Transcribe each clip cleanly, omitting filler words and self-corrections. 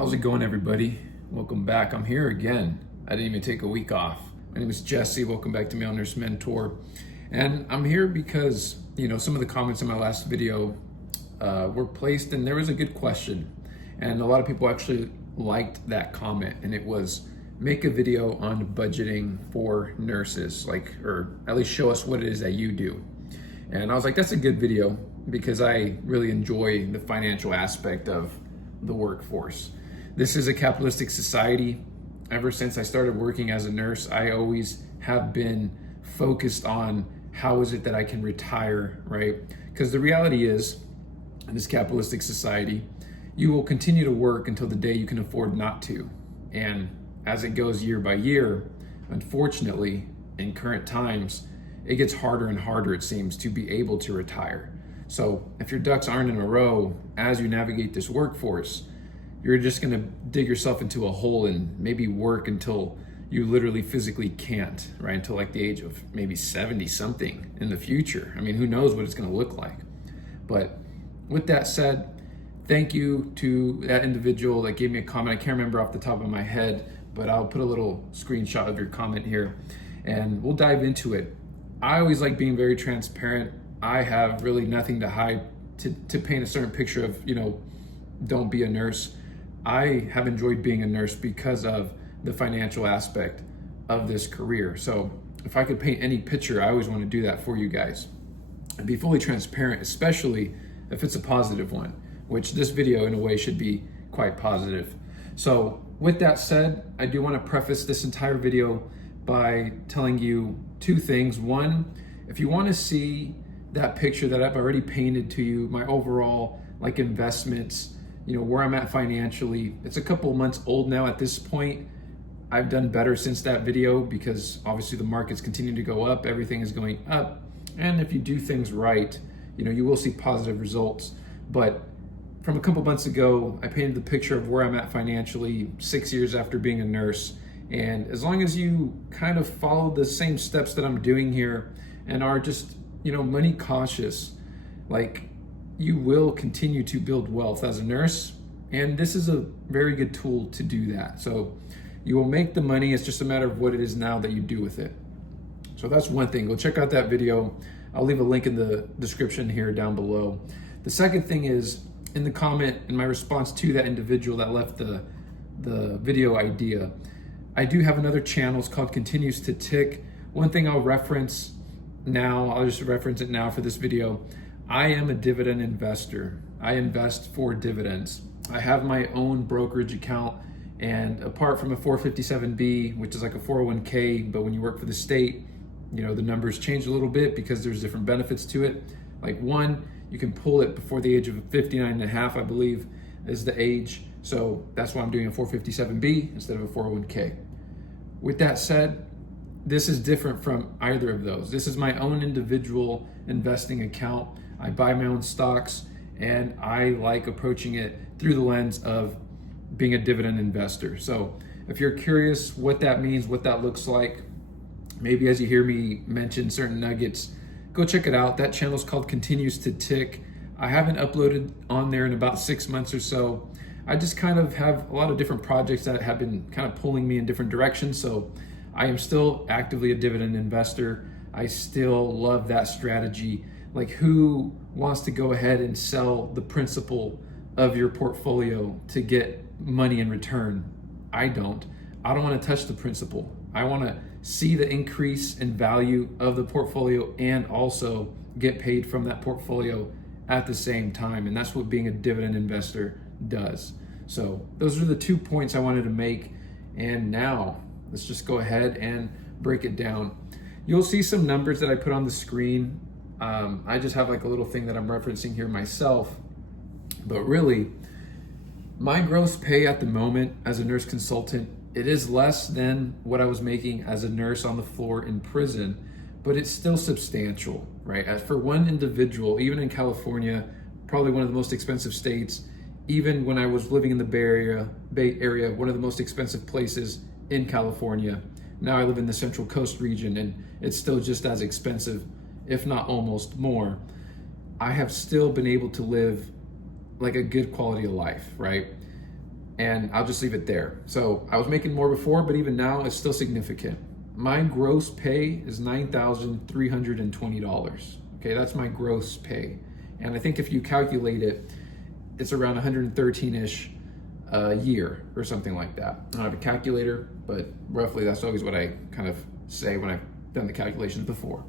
How's it going, everybody? Welcome back. I'm here again. I didn't even take a week off. My name is Jesse. Welcome back to Mail Nurse Mentor. And I'm here because, some of the comments in my last video were placed, and there was a good question. And a lot of people actually liked that comment, and it was make a video on budgeting for nurses, or at least show us what it is that you do. And I was like, that's a good video because I really enjoy the financial aspect of the workforce. This is a capitalistic society. Ever since I started working as a nurse, I always have been focused on how is it that I can retire, right? Because the reality is, in this capitalistic society, you will continue to work until the day you can afford not to. And as it goes year by year, unfortunately, in current times, it gets harder and harder, it seems, to be able to retire. So if your ducks aren't in a row as you navigate this workforce, you're just gonna dig yourself into a hole and maybe work until you literally physically can't, right? Until like the age of maybe 70 something in the future. I mean, who knows what it's gonna look like. But with that said, thank you to that individual that gave me a comment. I can't remember off the top of my head, but I'll put a little screenshot of your comment here and we'll dive into it. I always like being very transparent. I have really nothing to hide to paint a certain picture of, don't be a nurse. I have enjoyed being a nurse because of the financial aspect of this career. So if I could paint any picture, I always want to do that for you guys and be fully transparent, especially if it's a positive one, which this video in a way should be quite positive. So with that said, I do want to preface this entire video by telling you two things. One, if you want to see that picture that I've already painted to you, my overall investments, where I'm at financially, it's a couple months old now at this point. I've done better since that video because obviously the markets continue to go up, everything is going up. And if you do things right, you will see positive results. But from a couple months ago, I painted the picture of where I'm at financially 6 years after being a nurse. And as long as you kind of follow the same steps that I'm doing here and are just, money cautious, you will continue to build wealth as a nurse. And this is a very good tool to do that. So you will make the money. It's just a matter of what it is now that you do with it. So that's one thing. Go check out that video. I'll leave a link in the description here down below. The second thing is, in the comment, in my response to that individual that left the video idea, I do have another channel. It's called Continues to Tick. One thing I'll reference now, I'll just reference it now for this video. I am a dividend investor. I invest for dividends. I have my own brokerage account, and apart from a 457B, which is like a 401k, but when you work for the state, the numbers change a little bit because there's different benefits to it. Like one, you can pull it before the age of 59 and a half, I believe is the age. So that's why I'm doing a 457B instead of a 401k. With that said, this is different from either of those. This is my own individual investing account. I buy my own stocks, and I like approaching it through the lens of being a dividend investor. So if you're curious what that means, what that looks like, maybe as you hear me mention certain nuggets, go check it out. That channel is called Continues to Tick. I haven't uploaded on there in about 6 months or so. I just kind of have a lot of different projects that have been kind of pulling me in different directions. So I am still actively a dividend investor. I still love that strategy. Who wants to go ahead and sell the principal of your portfolio to get money in return? I don't want to touch the principal. I want to see the increase in value of the portfolio and also get paid from that portfolio at the same time. And that's what being a dividend investor does. So those are the 2 points I wanted to make. And now let's just go ahead and break it down. You'll see some numbers that I put on the screen. I just have a little thing that I'm referencing here myself, but really my gross pay at the moment as a nurse consultant, it is less than what I was making as a nurse on the floor in prison, but it's still substantial, right? As for one individual, even in California, probably one of the most expensive states, even when I was living in the Bay Area, one of the most expensive places in California. Now I live in the Central Coast region and it's still just as expensive, if not almost more. I have still been able to live a good quality of life, right? and I'll just leave it there. So I was making more before, but even now it's still significant. My gross pay is $9,320. Okay, that's my gross pay. And I think if you calculate it, it's around 113-ish a year or something like that. I don't have a calculator, but roughly that's always what I kind of say when I've done the calculations before.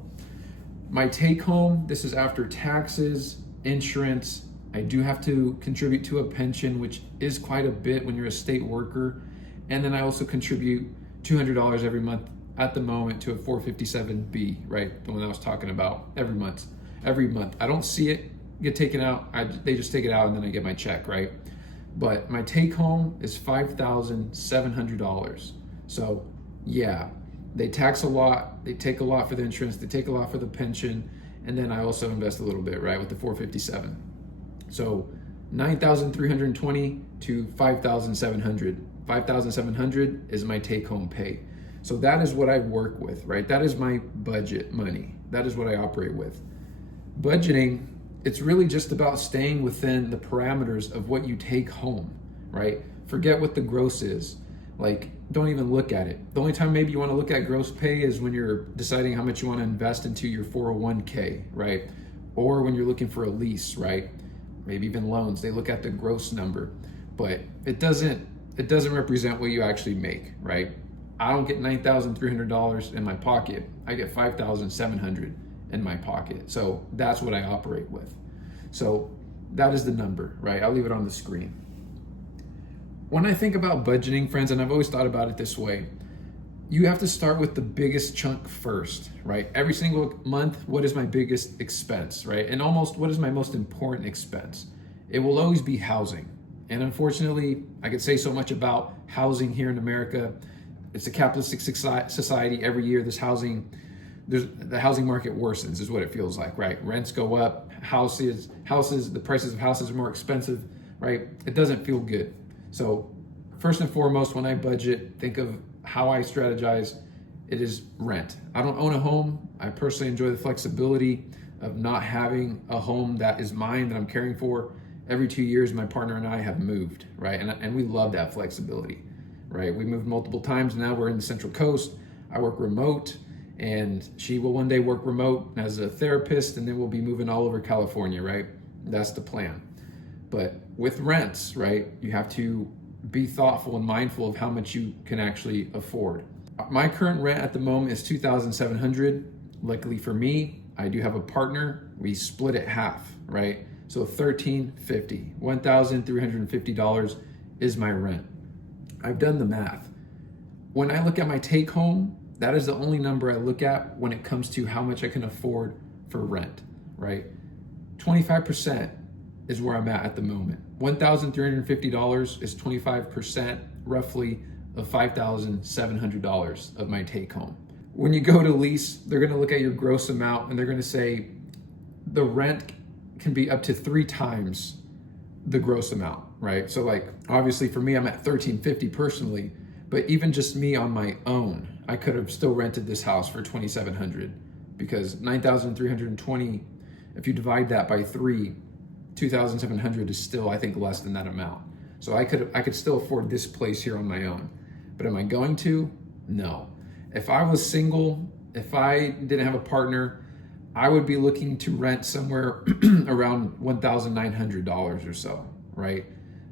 My take home, this is after taxes, insurance. I do have to contribute to a pension, which is quite a bit when you're a state worker. And then I also contribute $200 every month at the moment to a 457B, right? The one I was talking about every month. I don't see it get taken out. They just take it out and then I get my check, right? But my take home is $5,700. So yeah, they tax a lot. They take a lot for the insurance. They take a lot for the pension. And then I also invest a little bit, right? With the 457. So 9,320 to 5,700. 5,700 is my take home pay. So that is what I work with, right? That is my budget money. That is what I operate with. Budgeting, it's really just about staying within the parameters of what you take home, right? Forget what the gross is. Like, don't even look at it. The only time maybe you want to look at gross pay is when you're deciding how much you want to invest into your 401k, right? Or when you're looking for a lease, right? Maybe even loans. They look at the gross number, but it doesn't represent what you actually make, right? I don't get $9,300 in my pocket. I get $5,700 in my pocket. So that's what I operate with. So that is the number, right? I'll leave it on the screen. When I think about budgeting, friends, and I've always thought about it this way, you have to start with the biggest chunk first, right? Every single month, what is my biggest expense, right? And almost what is my most important expense? It will always be housing. And unfortunately, I could say so much about housing here in America. It's a capitalistic society. Every year, the housing market worsens, is what it feels like, right? Rents go up, houses, the prices of houses are more expensive, right? It doesn't feel good. So first and foremost, when I budget, think of how I strategize. It is rent. I don't own a home. I personally enjoy the flexibility of not having a home that is mine, that I'm caring for. Every 2 years, my partner and I have moved, right? And we love that flexibility, right? We moved multiple times. Now we're in the Central Coast. I work remote, and she will one day work remote as a therapist, and then we'll be moving all over California, right? That's the plan. But with rents, right, you have to be thoughtful and mindful of how much you can actually afford. My current rent at the moment is $2,700. Luckily for me, I do have a partner. We split it half, right? So $1,350, $1,350 is my rent. I've done the math. When I look at my take home, that is the only number I look at when it comes to how much I can afford for rent, right? 25% is where I'm at the moment. $1,350 is 25% roughly of $5,700 of my take home. When you go to lease, they're gonna look at your gross amount and they're gonna say the rent can be up to 3 times the gross amount, right? So like, obviously for me, I'm at $1,350 personally, but even just me on my own, I could have still rented this house for $2,700 because $9,320, if you divide that by 3, $2,700 is still, I think, less than that amount. So I could still afford this place here on my own. But am I going to? No. If I was single, if I didn't have a partner, I would be looking to rent somewhere around $1,900 or so, right?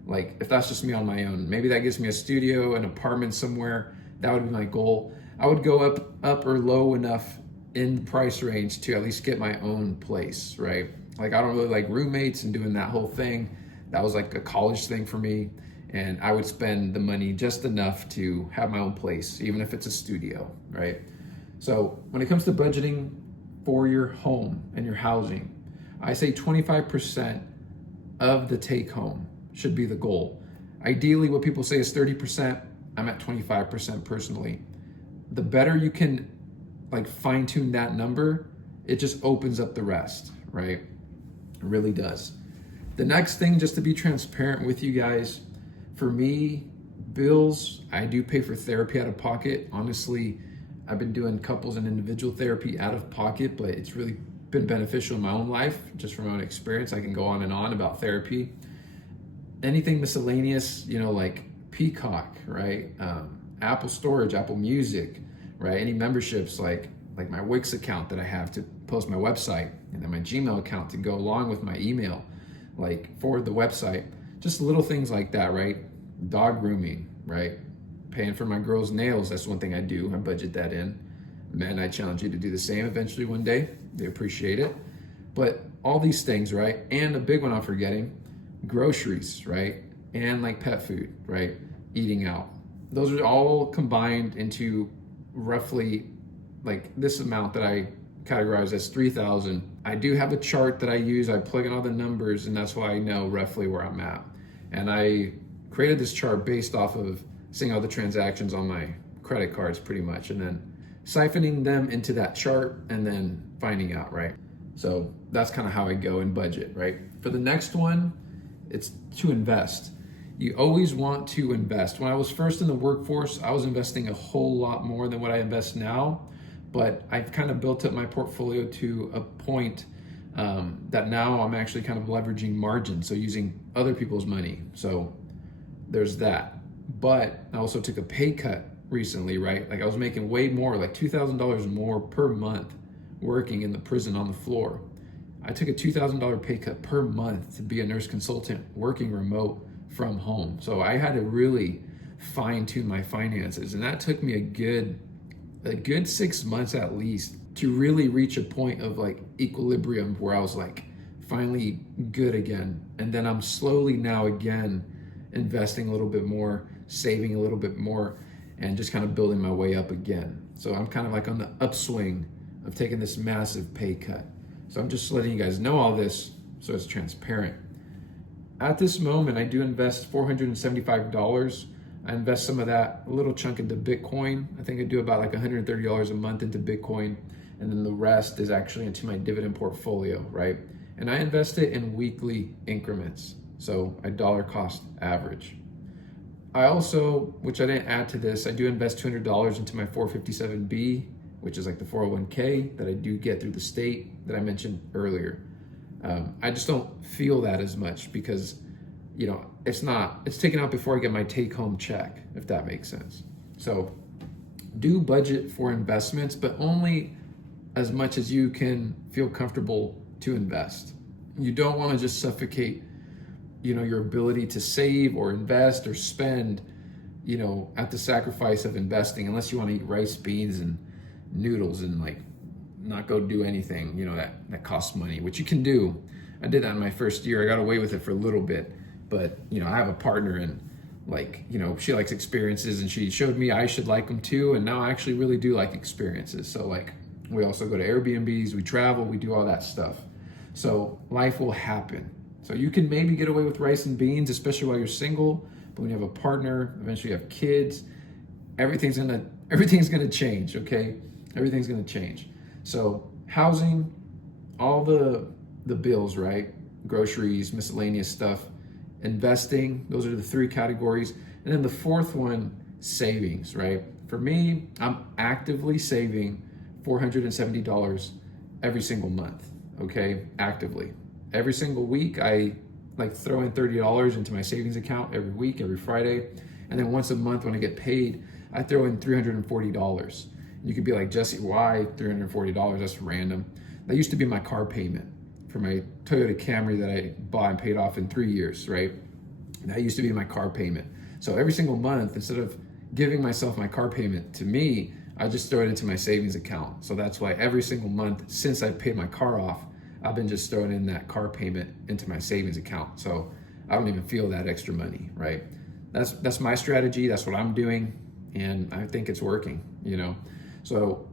Like if that's just me on my own, maybe that gives me a studio, an apartment somewhere. That would be my goal. I would go up or low enough in the price range to at least get my own place, right? Like I don't really like roommates and doing that whole thing. That was like a college thing for me. And I would spend the money just enough to have my own place, even if it's a studio, right? So when it comes to budgeting for your home and your housing, I say 25% of the take home should be the goal. Ideally, what people say is 30%. I'm at 25% personally. The better you can like fine tune that number, it just opens up the rest, right? It really does. The next thing, just to be transparent with you guys, for me, bills, I do pay for therapy out of pocket. Honestly, I've been doing couples and individual therapy out of pocket, but it's really been beneficial in my own life, just from my own experience. I can go on and on about therapy. Anything miscellaneous, like Peacock, right? Apple Storage, Apple Music, right? Any memberships like my Wix account that I have to post my website, and then my Gmail account to go along with my email, like for the website. Just little things like that, right? Dog grooming, right? Paying for my girls' nails, that's one thing I do. I budget that in. Men, I challenge you to do the same eventually one day. They appreciate it. But all these things, right? And a big one I'm forgetting, groceries, right? And like pet food, right? Eating out. Those are all combined into roughly like this amount that I categorize as 3,000. I do have a chart that I use. I plug in all the numbers, and that's why I know roughly where I'm at. And I created this chart based off of seeing all the transactions on my credit cards pretty much, and then siphoning them into that chart and then finding out, right? So that's kind of how I go and budget, right? For the next one, it's to invest. You always want to invest. When I was first in the workforce, I was investing a whole lot more than what I invest now, but I've kind of built up my portfolio to a point that now I'm actually kind of leveraging margin, so using other people's money. So there's that. But I also took a pay cut recently, right? Like I was making way more, like $2,000 more per month working in the prison on the floor. I took a $2,000 pay cut per month to be a nurse consultant working remote from home. So I had to really fine tune my finances, and that took me a good 6 months at least to really reach a point of like equilibrium where I was like finally good again. And then I'm slowly now again investing a little bit more, saving a little bit more, and just kind of building my way up again. So I'm kind of like on the upswing of taking this massive pay cut. So I'm just letting you guys know all this so it's transparent. At this moment, I do invest $475. I invest some of that, a little chunk into Bitcoin. I think I do about like $130 a month into Bitcoin. And then the rest is actually into my dividend portfolio, right? And I invest it in weekly increments. So I dollar cost average. I also, which I didn't add to this, I do invest $200 into my 457B, which is like the 401k that I do get through the state that I mentioned earlier. I just don't feel that as much because, you know, it's taken out before I get my take home check, if that makes sense. So do budget for investments, but only as much as you can feel comfortable to invest. You don't want to just suffocate, you know, your ability to save or invest or spend, you know, at the sacrifice of investing, unless you want to eat rice, beans, and noodles and like not go do anything, you know, that costs money, which you can do. I did that in my first year. I got away with it for a little bit, but you know, I have a partner and like, you know, she likes experiences and she showed me I should like them too. And now I actually really do like experiences. So like we also go to Airbnbs, we travel, we do all that stuff. So life will happen. So you can maybe get away with rice and beans, especially while you're single, but when you have a partner, eventually you have kids, everything's gonna change, okay? Everything's gonna change. So housing, all the bills, right? Groceries, miscellaneous stuff, investing, those are the three categories. And then the fourth one, savings, right? For me, I'm actively saving $470 every single month, okay? Actively. Every single week, I like throw in $30 into my savings account every week, every Friday. And then once a month when I get paid, I throw in $340. You could be like, Jesse, why $340? That's random. That used to be my car payment for my Toyota Camry that I bought and paid off in 3 years, right? That used to be my car payment. So every single month, instead of giving myself my car payment to me, I just throw it into my savings account. So that's why every single month since I paid my car off, I've been just throwing in that car payment into my savings account. So I don't even feel that extra money, right? That's my strategy. That's what I'm doing. And I think it's working, you know? So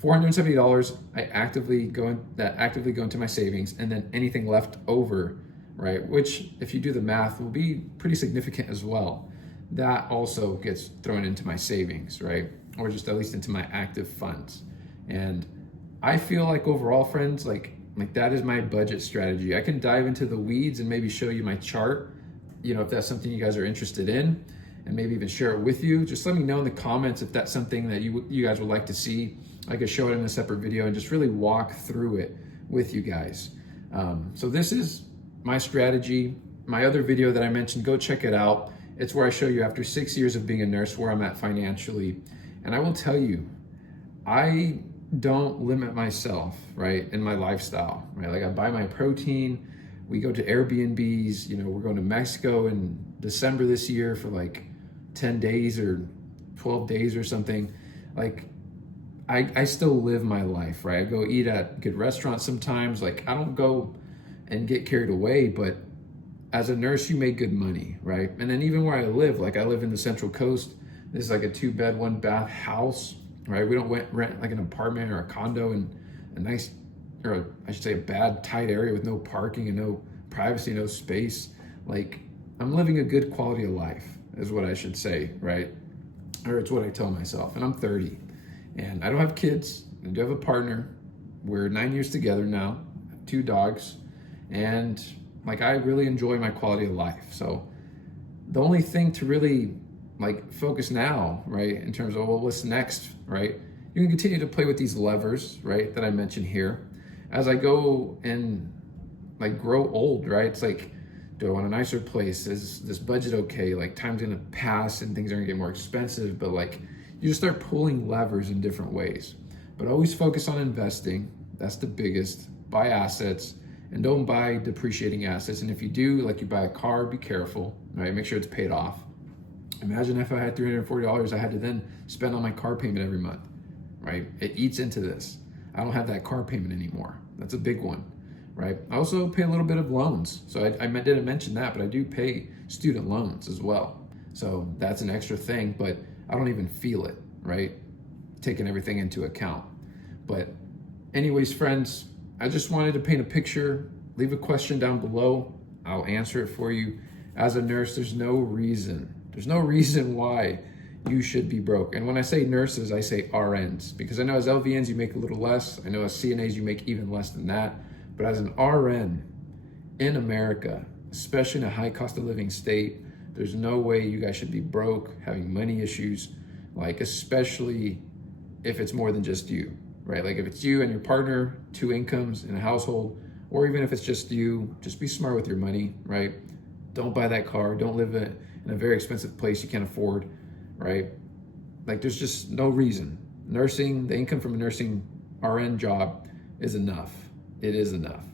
$470, I actively go into my savings, and then anything left over, right? Which if you do the math will be pretty significant as well. That also gets thrown into my savings, right? Or just at least into my active funds. And I feel like overall, friends, like that is my budget strategy. I can dive into the weeds and maybe show you my chart, you know, if that's something you guys are interested in, and maybe even share it with you. Just let me know in the comments if that's something that you guys would like to see. I could show it in a separate video and just really walk through it with you guys. So this is my strategy. My other video that I mentioned, go check it out. It's where I show you after 6 years of being a nurse where I'm at financially. And I will tell you, I don't limit myself, right, in my lifestyle, right? Like I buy my protein, we go to Airbnbs, we're going to Mexico in December this year for like 10 days or 12 days or something. Like I still live my life, right? I go eat at good restaurants sometimes. Like I don't go and get carried away, but as a nurse, you make good money, right? And then even where I live, like I live in the Central Coast, this is like a 2-bed, 1-bath house, right? We don't rent like an apartment or a condo in a nice, or I should say a bad, tight area with no parking and no privacy, no space. Like I'm living a good quality of life is what I should say, right? Or it's what I tell myself. And I'm 30 and I don't have kids. I do have a partner. We're 9 years together now, 2 dogs. And like I really enjoy my quality of life. So the only thing to really like focus now, right, in terms of, well, what's next, right? You can continue to play with these levers, right, that I mentioned here. As I go and like grow old, right? It's like, do I want a nicer place? Is this budget okay? Like time's gonna pass and things are gonna get more expensive, but like you just start pulling levers in different ways. But always focus on investing. That's the biggest. Buy assets and don't buy depreciating assets. And if you do, like you buy a car, be careful, right? Make sure it's paid off. Imagine if I had $340 I had to then spend on my car payment every month, right? It eats into this. I don't have that car payment anymore. That's a big one, right? I also pay a little bit of loans. So I didn't mention that, but I do pay student loans as well. So that's an extra thing, but I don't even feel it, right? Taking everything into account. But anyways, friends, I just wanted to paint a picture. Leave a question down below. I'll answer it for you. As a nurse, there's no reason why you should be broke. And when I say nurses, I say RNs, because I know as LVNs, you make a little less. I know as CNAs, you make even less than that. But as an RN in America, especially in a high cost of living state, there's no way you guys should be broke, having money issues, like especially if it's more than just you, right? Like if it's you and your partner, 2 incomes in a household, or even if it's just you, just be smart with your money, right? Don't buy that car. Don't live in a very expensive place you can't afford, right? Like there's just no reason. Nursing, the income from a nursing RN job is enough. It is enough.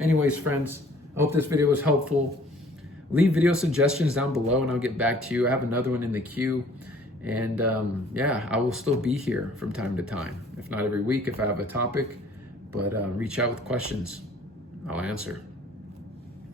Anyways, friends, I hope this video was helpful. Leave video suggestions down below and I'll get back to you. I have another one in the queue. And yeah, I will still be here from time to time. If not every week, if I have a topic, but reach out with questions. I'll answer.